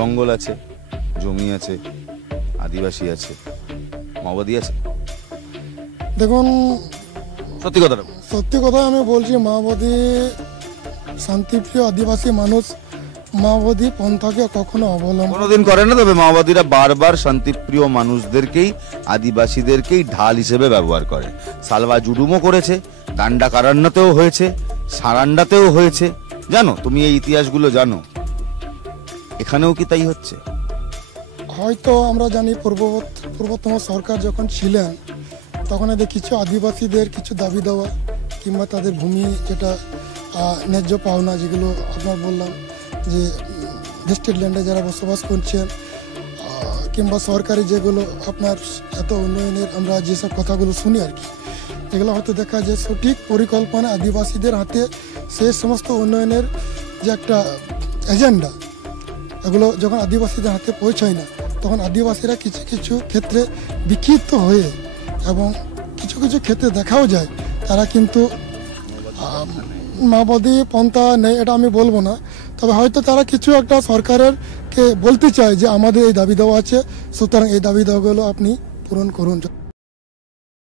জঙ্গল আছে, জমি আছে, আদিবাসী আছে, মাওবাদী আছে। দেখুন, সত্যি কথা আমি বলছি, মাওবাদী শান্তিপ্রিয় আদিবাসী মানুষ মাওবাদী পন্থাকে কখনো অবলম্বন কোনোদিন করে না। তবে মাওবাদীরা বারবার শান্তিপ্রিয় মানুষদেরকেই, আদিবাসীদেরকেই ঢাল হিসেবে ব্যবহার করে। সালভা জুডুমও করেছে, কান্ডা কারান্নাতেও হয়েছে, সারান্ডাতেও হয়েছে। জানো তুমি এই ইতিহাসগুলো জানো? এখানেও কি তাই হচ্ছে? হয়তো আমরা জানি পূর্বতম সরকার যখন ছিলেন তখন এদের কিছু আদিবাসীদের কিছু দাবি দেওয়া কিংবা তাদের ভূমি যেটা ন্যায্য পাওনা, যেগুলো আপনার বললাম যে ভেস্টেড ল্যান্ডে যারা বসবাস করছেন, কিংবা সরকারি যেগুলো আপনার এত উন্নয়নের আমরা যেসব কথাগুলো শুনি আর কি, এগুলো হয়তো দেখা যায় সঠিক পরিকল্পনা আদিবাসীদের হাতে সেই সমস্ত উন্নয়নের যে একটা এজেন্ডা, এগুলো যখন আদিবাসীদের হাতে পৌঁছায় না তখন আদিবাসীরা কিছু কিছু ক্ষেত্রে বিক্ষিপ্ত হয়ে, এবং কিছু কিছু ক্ষেত্রে দেখাও যায় তারা কিন্তু মাওবাদী পন্থা নেই এটা আমি বলবো না, তবে হয়তো তারা কিছু একটা সরকারেরকে বলতে চায় যে আমাদের এই দাবি দেওয়া আছে, সুতরাং এই দাবি দেওয়াগুলো আপনি পূরণ করুন।